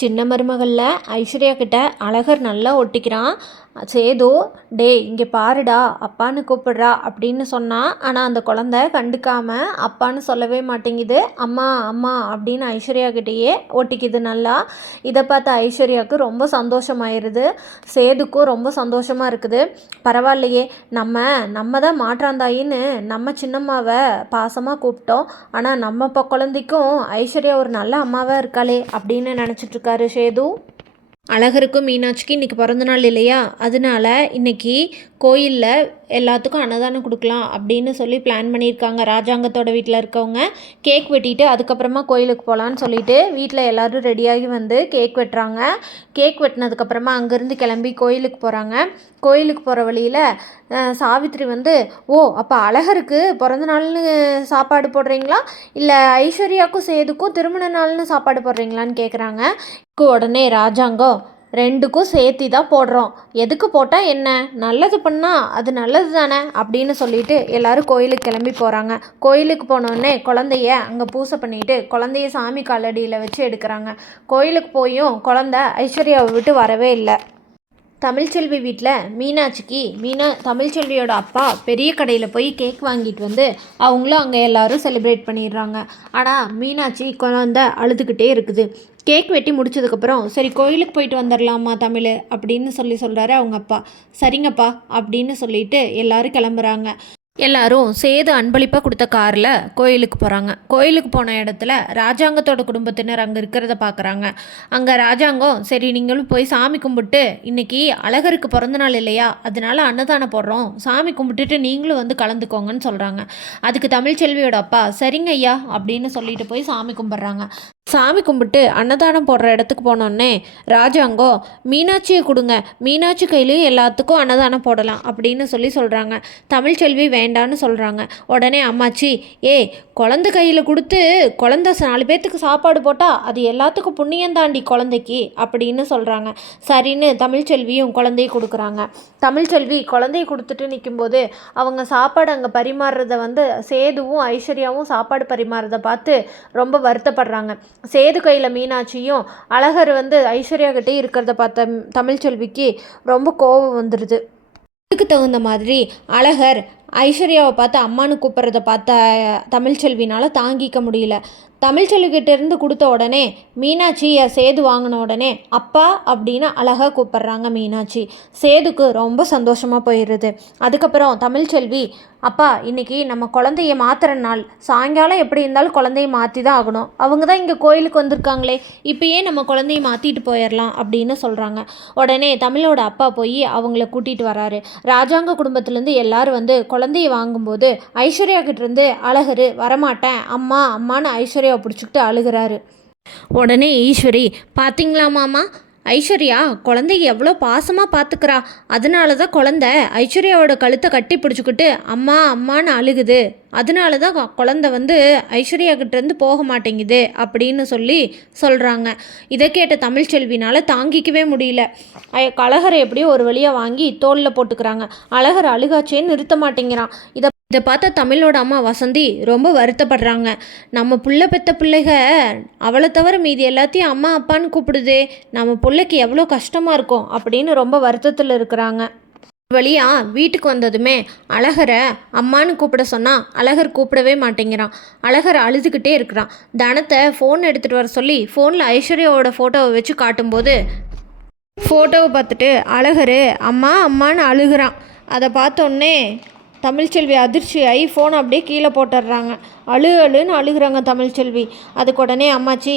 சின்ன மருமகளில் ஐஸ்வர்யா கிட்ட அழகர் நல்லா ஒட்டிக்கிறான். சேது, டே இங்கே பாருடா அப்பான்னு கூப்பிடுறா அப்படின்னு சொன்னான். ஆனால் அந்த குழந்தை கண்டுக்காம அப்பான்னு சொல்லவே மாட்டேங்குது. அம்மா அம்மா அப்படின்னு ஐஸ்வர்யா கிட்டேயே ஒட்டிக்குது நல்லா. இதை பார்த்த ஐஸ்வர்யாவுக்கு ரொம்ப சந்தோஷமாயிருது. சேதுக்கும் ரொம்ப சந்தோஷமாக இருக்குது. பரவாயில்லையே, நம்ம தான் மாற்றாந்தாயின்னு நம்ம சின்னம்மாவை பாசமாக கூப்பிட்டோம். ஆனால் நம்ம இப்போ குழந்தைக்கும் ஐஸ்வர்யா ஒரு நல்ல அம்மாவாக இருக்காளே அப்படின்னு நினச்சிட்ருக்காரு சேது. அழகருக்கும் மீனாட்சிக்கு இன்றைக்கி பிறந்தநாள் இல்லையா, அதனால இன்றைக்கி கோயிலில் எல்லாத்துக்கும் அன்னதானம் கொடுக்கலாம் அப்படின்னு சொல்லி பிளான் பண்ணியிருக்காங்க. ராஜாங்கத்தோட வீட்டில் இருக்கவங்க கேக் வெட்டிட்டு அதுக்கப்புறமா கோயிலுக்கு போகலான்னு சொல்லிட்டு வீட்டில் எல்லோரும் ரெடியாகி வந்து கேக் வெட்டுறாங்க. கேக் வெட்டினதுக்கப்புறமா அங்கேருந்து கிளம்பி கோயிலுக்கு போகிறாங்க. கோயிலுக்கு போகிற வழியில் சாவித்திரி வந்து, ஓ அப்போ அழகருக்கு பிறந்த நாள்னு சாப்பாடு போடுறீங்களா, இல்லை ஐஸ்வர்யாவுக்கும் சேதுக்கும் திருமண நாள்னு சாப்பாடு போடுறீங்களான்னு கேட்குறாங்க. உடனே ராஜாங்கம், ரெண்டுக்கும் சேர்த்தி தான் போடுறோம், எதுக்கு போட்டால் என்ன, நல்லது பண்ணால் அது நல்லது தானே அப்படின்னு சொல்லிட்டு எல்லோரும் கோயிலுக்கு கிளம்பி போகிறாங்க. கோயிலுக்கு போனோடனே குழந்தைய அங்கே பூசை பண்ணிவிட்டு குழந்தைய சாமி காலடியில் வச்சு எடுக்கிறாங்க. கோயிலுக்கு போயும் குழந்தை ஐஸ்வர்யாவை விட்டு வரவே இல்லை. தமிழ்ச்செல்வி வீட்டில் மீனாட்சிக்கு தமிழ்ச்செல்வியோட அப்பா பெரிய கடையில் போய் கேக் வாங்கிட்டு வந்து அவங்களும் அங்கே எல்லோரும் செலிப்ரேட் பண்ணிடுறாங்க. ஆனால் மீனாட்சி குழந்தை அழுதுகிட்டே இருக்குது. கேக் வெட்டி முடிச்சதுக்கப்புறம், சரி கோயிலுக்கு போயிட்டு வந்துடலாமா தமிழ் அப்படின்னு சொல்கிறாரு அவங்க அப்பா. சரிங்கப்பா அப்படின்னு சொல்லிட்டு எல்லோரும் கிளம்புறாங்க. எல்லாரும் சேது அன்பளிப்பாக கொடுத்த காரில் கோயிலுக்கு போகிறாங்க. கோயிலுக்கு போன இடத்துல ராஜாங்கத்தோட குடும்பத்தினர் அங்கே இருக்கிறத பார்க்குறாங்க. அங்கே ராஜாங்கம், சரி நீங்களும் போய் சாமி கும்பிட்டு, இன்றைக்கி அழகருக்கு பிறந்தநாள் இல்லையா, அதனால அன்னதானம் போடுறோம், சாமி கும்பிட்டுட்டு நீங்களும் வந்து கலந்துக்கோங்கன்னு சொல்கிறாங்க. அதுக்கு தமிழ்ச்செல்வியோட அப்பா சரிங்க ஐயா அப்படின்னு சொல்லிட்டு போய் சாமி கும்பிட்றாங்க. சாமி கும்பிட்டு அன்னதானம் போடுற இடத்துக்கு போனோடனே ராஜாங்கம், மீனாட்சியை கொடுங்க, மீனாட்சி கையிலையும் எல்லாத்துக்கும் அன்னதானம் போடலாம் அப்படின்னு சொல்கிறாங்க. தமிழ்ச்செல்வி வேண்டான்னு சொல்கிறாங்க. உடனே அம்மாச்சி, குழந்தை கையில் கொடுத்து குழந்தை 4 பேர்த்துக்கு சாப்பாடு போட்டால் அது எல்லாத்துக்கும் புண்ணியந்தாண்டி குழந்தைக்கு அப்படின்னு சொல்கிறாங்க. சரின்னு தமிழ்ச்செல்வியும் குழந்தைய கொடுக்குறாங்க. தமிழ்ச்செல்வி குழந்தைய கொடுத்துட்டு நிற்கும்போது அவங்க சாப்பாடு அங்கே பரிமாறுறத வந்து சேதுவும் ஐஸ்வர்யாவும் சாப்பாடு பரிமாறுறதை பார்த்து ரொம்ப வருத்தப்படுறாங்க. சேது கையில் மீனாட்சியும் அழகர் வந்து ஐஸ்வர்யா கிட்டே இருக்கிறத பார்த்த தமிழ்ச்செல்விக்கு ரொம்ப கோபம் வந்துடுது. அதுக்கு தகுந்த மாதிரி அழகர் ஐஸ்வர்யாவை பார்த்து அம்மானு கூப்பிட்றத பார்த்த தமிழ்ச்செல்வினால் தாங்கிக்க முடியல. தமிழ்ச்செல்விக்கிட்டேருந்து கொடுத்த உடனே மீனாட்சியை சேது வாங்கின உடனே அப்பா அப்படின்னு அழகாக கூப்பிட்றாங்க மீனாட்சி. சேதுக்கு ரொம்ப சந்தோஷமாக போயிடுது. அதுக்கப்புறம் தமிழ்ச்செல்வி, அப்பா இன்றைக்கி நம்ம குழந்தைய மாற்றுற நாள், சாயங்காலம் எப்படி இருந்தாலும் குழந்தைய மாற்றி தான் ஆகணும், அவங்க தான் இங்கே கோயிலுக்கு வந்திருக்காங்களே, இப்போயே நம்ம குழந்தைய மாற்றிட்டு போயிடலாம் அப்படின்னு சொல்கிறாங்க. உடனே தமிழோட அப்பா போய் அவங்கள கூட்டிகிட்டு வராரு. ராஜாங்க குடும்பத்துலேருந்து எல்லோரும் வந்து குழந்தைய வாங்கும்போது ஐஸ்வர்யா கிட்டேருந்து அழகர் வரமாட்டேன் அம்மா அம்மானு ஐஸ்வர்யாவை பிடிச்சிக்கிட்டு அழுகிறாரு. உடனே ஈஸ்வரி, பார்த்தீங்களா மாமா, ஐஸ்வர்யா குழந்தைய எவ்வளோ பாசமாக பார்த்துக்கிறா, அதனால தான் குழந்தை ஐஸ்வர்யாவோட கழுத்தை கட்டி பிடிச்சிக்கிட்டு அம்மா அம்மானு அழுகுது, அதனால தான் குழந்தை வந்து ஐஸ்வர்யா கிட்டேருந்து போக மாட்டேங்குது அப்படின்னு சொல்கிறாங்க. இதை கேட்ட தமிழ்ச்செல்வினால் தாங்கிக்கவே முடியல. அழகரை எப்படியோ ஒரு வழியாக வாங்கி தோளில் போட்டுக்கிறாங்க. அழகர் அழுகாச்சேன்னு நிறுத்த மாட்டேங்கிறான். இதை பார்த்த தமிழோட அம்மா வசந்தி ரொம்ப வருத்தப்படுறாங்க. நம்ம புள்ள பெற்ற பிள்ளைக அவளை தவிர மீதி எல்லாத்தையும் அம்மா அப்பான்னு கூப்பிடுதே, நம்ம பிள்ளைக்கு எவ்வளோ கஷ்டமாக இருக்கும் அப்படின்னு ரொம்ப வருத்தத்தில் இருக்கிறாங்க. வழியாக வீட்டுக்கு வந்ததுமே அழகரை அம்மானு கூப்பிட சொன்னால் அழகர் கூப்பிடவே மாட்டேங்கிறான். அழகர் அழுதுகிட்டே இருக்கிறான். தனத்தை ஃபோன் எடுத்துகிட்டு வர சொல்லி ஃபோனில் ஐஸ்வர்யாவோட ஃபோட்டோவை வச்சு காட்டும்போது ஃபோட்டோவை பார்த்துட்டு அழகர் அம்மா அம்மானு அழுகிறான். அதை பார்த்தோன்னே தமிழ்ச்செல்வி அதிர்ச்சியாகி ஃபோனை அப்படியே கீழே போட்டுடுறாங்க. அழுன்னு அழுகிறாங்க தமிழ்ச்செல்வி. அதுக்கு உடனே அம்மாச்சி,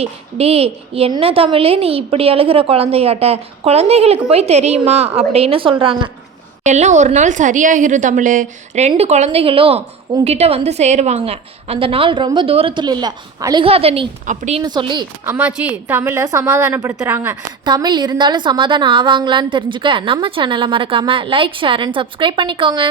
என்ன தமிழ் நீ இப்படி அழுகிற குழந்தையாட்ட, குழந்தைகளுக்கு போய் தெரியுமா அப்படின்னு சொல்கிறாங்க. எல்லாம் ஒரு நாள் சரியாகிரும் தமிழ், 2 குழந்தைகளும் உங்ககிட்ட வந்து சேருவாங்க, அந்த நாள் ரொம்ப தூரத்தில் இல்லை, அழுகாத நீ அப்படின்னு சொல்லி அம்மாச்சி தமிழை சமாதானப்படுத்துகிறாங்க. தமிழ் இருந்தாலும் சமாதானம் ஆவாங்களான்னு தெரிஞ்சுக்க நம்ம சேனலை மறக்காமல் லைக், ஷேர் அண்ட் சப்ஸ்கிரைப் பண்ணிக்கோங்க.